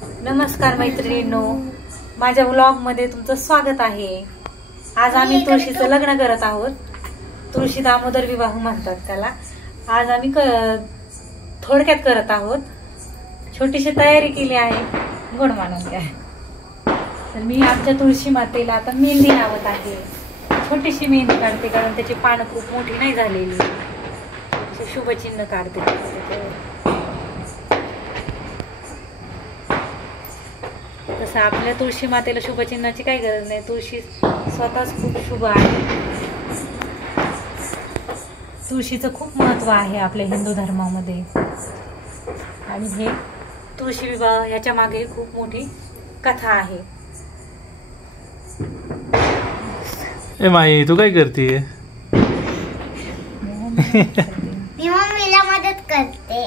नमस्कार मैत्रिणींनो, माझ्या व्लॉग मध्ये तुमचं स्वागत आहे। आज आम्ही तुळशीचं लग्न करत आहोत। तुळशी दामोदर विवाह म्हणतात त्याला। आज आम्ही थोडक्यात करत आहोत। छोटीशी तयारी केली आहे, गोड मानून घ्या। तर मी आमच्या तुळशी मातेला आता मेहंदी लावत आहे। छोटीशी मेहंदी काढते कारण त्याची पानं खूप मोठी नाही झालेली। शुभचिन्ह काढते। तसं आपल्या तुळशी मातेला शुभचिन्हाची काही गरज नाही, तुळशी स्वतःच खूप शुभ आहे। तुळशीचं खूप महत्त्व आहे आपल्या हिंदू धर्मामध्ये। आणि हे तुळशी विवाह याच्या मागे खूप मोठी कथा आहे। ए माई, तू काय करते? मी मम्मीला मदत करते।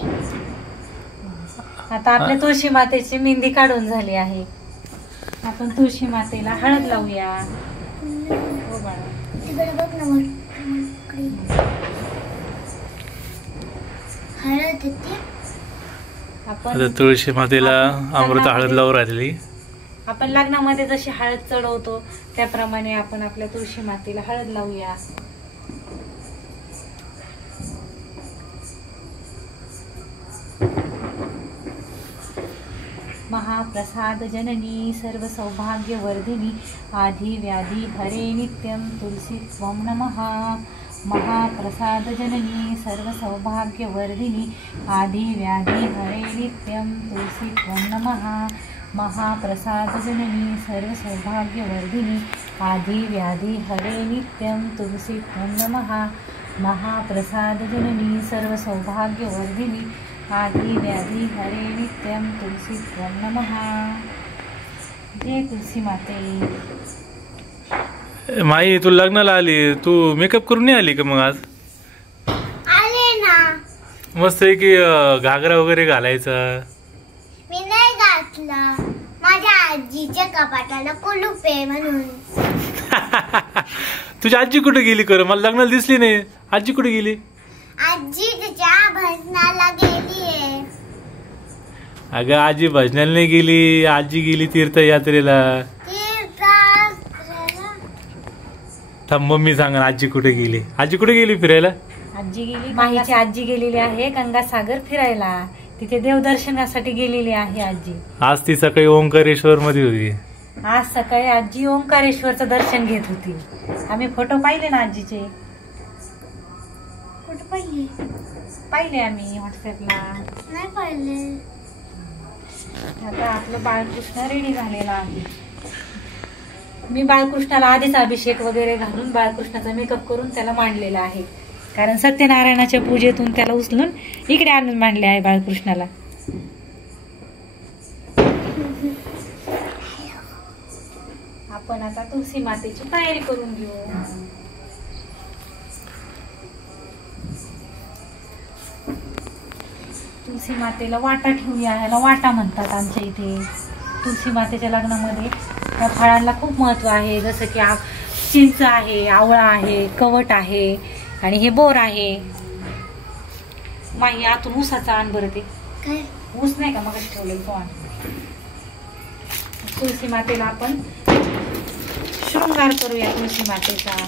आता आपल्या तुळशी मातेची मेहंदी काढून झाली आहे। आपण तुळशी मातेला हळद लावूया। हो बाळा, तिकडे बघ ना, हळद येते। आपण तुळशी मातेला अमृत हळद लावून राहिली। आपण लग्नामध्ये जशी हळद चढवतो त्याप्रमाणे आपण आपल्या तुळशी मातेला हळद लावूया। महाप्रसाद जननी सर्व सौभाग्य वर्धिनी आधी व्याधी हरे नित्यं तुलसी त्वं नमः। महाप्रसाद जननी सर्व सौभाग्य वर्धिनी आधी व्याधी हरे नित्यं तुलसी त्वं नमः। महाप्रसाद जननी सर्व सौभाग्य वर्धिनी आधी व्याधी हरे नित्यं तुलसी त्वं नमः। महाप्रसाद जननी सर्व सौभाग्य वर्धिनी आधी व्याधी हरे नित्यं तुलसी त्वं नमः। जय तुलसी माते। माई, तू लग्नाला आली, तू मेकअप करून नाही आली का? मग आज आले ना। मस्त आहे की घागरा वगैरे घालायचा। मी नाही घातला, माझ्या आजीच्या कपाटाला कुलूप आहे म्हणून। तुझी आजी कुठे गेली? कर, मला लग्नाला दिसली नाही। आजी कुठे गेली? आजी तिच्या भजनाला गेली आहे। अगं, आजी भजनाला नाही गेली, आजी गेली तीर्थयात्रेला। थांब, मम्मी सांगा आजी कुठे गेली। आजी कुठे गेली फिरायला? आजी गेली, माहीची आजी गेलेली आहे गंगासागर फिरायला। तिथे देवदर्शनासाठी गेलेली आहे आजी। आज ती सकाळी ओंकारेश्वर मध्ये होती। आज सकाळी आजी ओंकारेश्वरचं दर्शन घेत होती। आम्ही फोटो पाहिले ना आजीचे। कुठे पाहिले? पाहिले आम्ही व्हॉट्सअपला। नाही पाहिले। आता आपलं बाळकृष्ण रेडी झालेला आहे। मी बाळकृष्णाला आधीच अभिषेक वगैरे घालून बाळकृष्णाचा मेकअप करून त्याला मांडलेला आहे। कारण सत्यनारायणाच्या पूजेतून त्याला उचलून इकडे आणून मांडले आहे बाळकृष्णाला। आपण आता तुळशी मातेची तयारी करून घेऊ। तुळशी मातेला वाटा ठेवूया, याला वाटा म्हणतात आमच्या इथे। तुळशी मातेच्या लग्नामध्ये त्या फळांना खूप महत्व आहे, जसं की चिंच आहे, आवळा आहे, कवट आहे आणि हे बोर आहे। माही, आतून ऊसाचा आण बरं। ते काय ऊस नाही का मग ठेवलेलं तो आण। तुळशी मातेला आपण शृंगार करूया तुळशी मातेचा।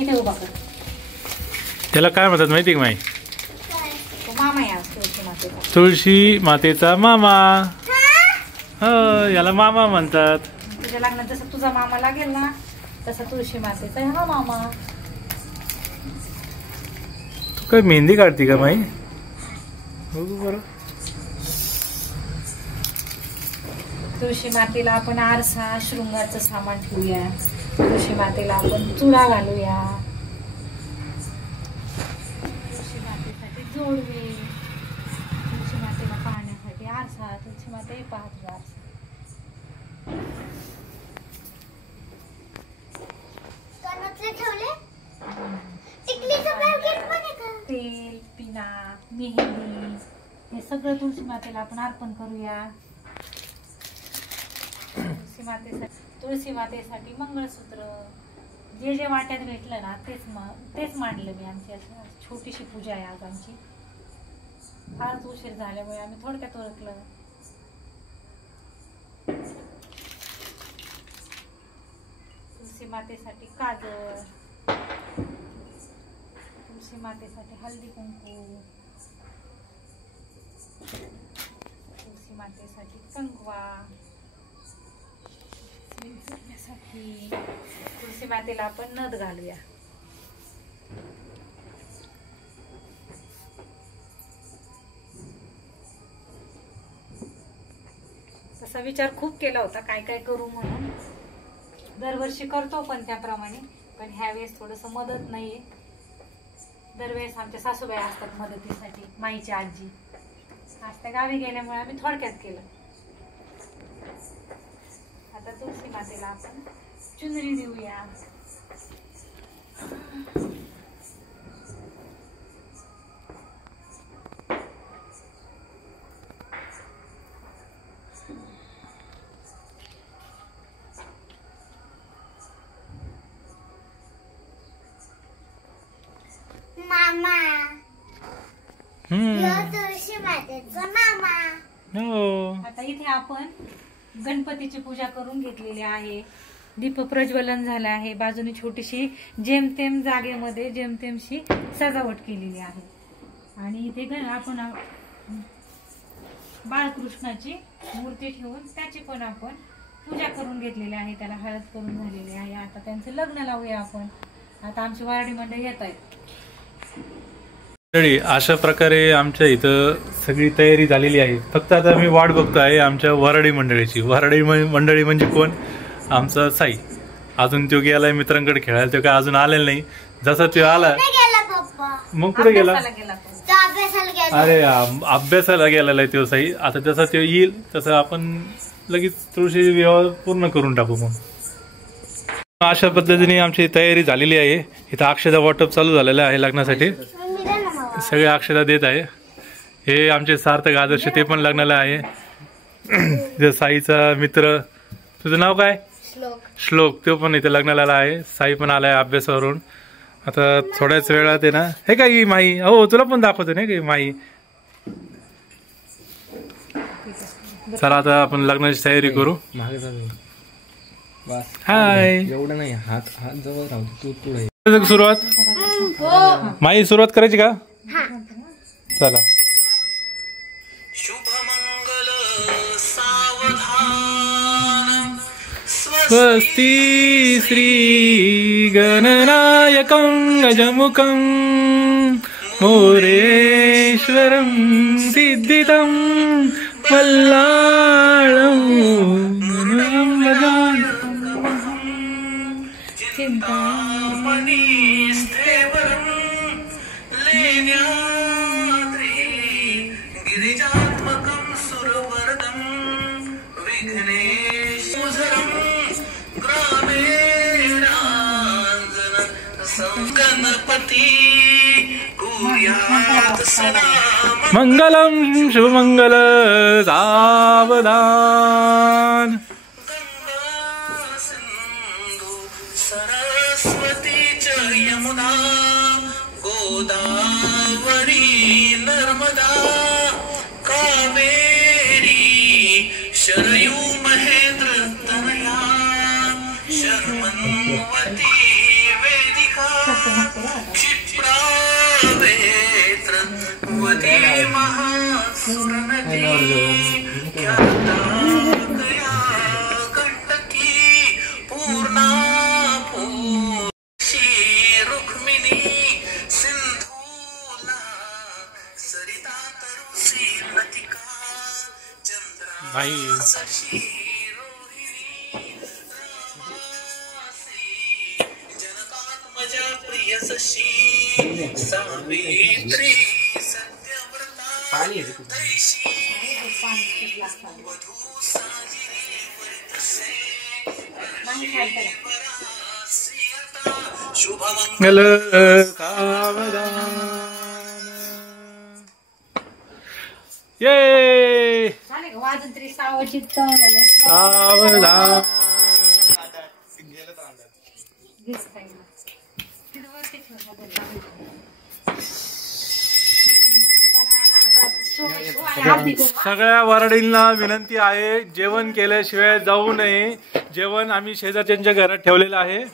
इथे उभा कर। त्याला काय म्हणतात माहिती का माई? तो मामा आहे आज तुळशी मातेचा। तुळशी मातेचा मामा। याला मामा म्हणतात। तुझ्या लग्नात जसं तुझा मामा लागेल ना, तसा तुळशी मातेचा हा मामा। तू काय मेहंदी काढते का माई? बघू बरं। तुळशी मातेला आपण आरसा, शृंगारचं सामान ठेवूया। तुळशी मातेला आपण चुडा घालूया। तुळशी मातेसाठी जोडवे, तुळशी मातेला पाहण्यासाठी आरसा, तुळशी माते पाहतो आरसा। कानातले ठेवले? टिकलीचं पॅकेट पण आहे का? तेल, पिना, मेहंदी हे सगळं तुळशी मातेला आपण अर्पण करूया। तुळशी मातेसाठी मंगळसूत्र, जे जे वाट्यात भेटलं ना तेच मांडलं मी. आमची असं छोटीशी पूजा आहे आज आमची. फारच उशीर झाल्यामुळे आम्ही थोडक्यात ओळखलं. तुळशी मातेसाठी काजळ, तुळशी मातेसाठी हळदी कुंकू, तुळशी मातेसाठी कंगवा, तुळशी मातेला आपण नथ घालूया. तसा विचार खूप केला होता काय काय करू म्हणून. दरवर्षी करतो पण त्याप्रमाणे, पण ह्यावेळेस थोडस मदत नाहीये. दरवेळेस आमच्या सासूबाई असतात मदतीसाठी. माईची आजी आज त्या गावी गेल्यामुळे आम्ही थोडक्यात केलं. आता तुळशी मातेला आपण चुनरी देऊया. मामा तुळशी मातेचा मामा. हो. आता इथे आपण गणपतीची पूजा करून घेतलेली आहे. दीप प्रज्वलन झालं आहे. बाजूने छोटीशी जेमतेम जागेमध्ये जेमतेमशी सजावट केलेली आहे. आणि इथे आपण बाळकृष्णाची मूर्ती ठेवून त्याची पण आपण पूजा करून घेतलेली आहे. त्याला हळद करून झालेली आहे. आता त्यांचं लग्न लावूया आपण. आता आमची वारडी मंडळी येत आहेत. अशा प्रकारे आमच्या इथं सगळी तयारी झालेली आहे. फक्त आता मी वाट बघतो आहे आमच्या वराडी मंडळीची. वराडी मंडळी म्हणजे कोण? आमचा साई. अजून तो गेलाय मित्रांकडे खेळायला. तो काय अजून आलेला नाही. जसा तो आला मग कुठे गेला? अरे अभ्यासाला गेलेला आहे तो साई. आता जसा तो येईल तसं आपण लगेच तुळशी विवाह पूर्ण करून टाकू. मग अशा पद्धतीने आमची तयारी झालेली आहे. इथं अक्षदा वाटप चालू झालेलं आहे लग्नासाठी. सगळे अक्षदा देत आहे. हे आमचे सार्थक आदर्श ते पण लग्नाला आहे. साईचा मित्र, तुझं नाव काय? श्लोक. तो पण इथे लग्नाला आहे. साई पण आलाय अभ्यासावरून. आता थोड्याच वेळात आहे ना. हे काय माई? हो तुला पण दाखवतो नाही काही माई. चला आता आपण लग्नाची तयारी करू. हाय. एवढं नाही, हात जवळ राहतो. तू पुढे सुरुवात माई सुरुवात करायची का? चला. शुभमंगल सावधान स्वस्ति श्री गणनायकं गजमुखं मोरेश्वरं सिद्धितं वल्लाळं चिंतामणि स्थेवरं लेण्याद्रि गिरिजात्मकं सुरवरदं विघ्नेश्वरं ग्रामेणाञ्जन गणपति कुर्यात् सदा मंगलम शुभमंगल सावधान. सरस्वती च यमुना गोदावरी नर्मदा कावेरी शरयू महेंद्र तनया शर्मन्वती वेदिका क्षिप्रावेत्रवती महासुरनदी ख्याता गंडकी पूर्णा रुक्मिणी सिंधूला सरिता तरुसी लतिका चंद्रा शशी रोहिणी रामासी जनकात्मजा प्रिय शशी सावित्री सत्यव्रता तैशी वधू साजिरी वरितसे मंगल सावधान. ये झाले का वाजून तरी सावचित सावधान. सगळ्या वराडींना विनंती आहे, जेवण केल्याशिवाय जाऊ नये. जेवण आम्ही शेजारच्या घरात ठेवलेलं आहे.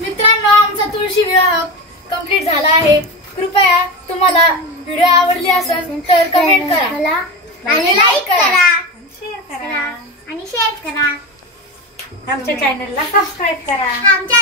मित्रांनो, आमचा तुळशी विवाह कंप्लीट झाला आहे. कृपया तुम्हाला व्हिडिओ आवडली असेल तर कमेंट करा आणि लाईक करा, शेअर करा, आणि शेअर करा. आमच्या चॅनलला सबस्क्राईब करा. आमच्या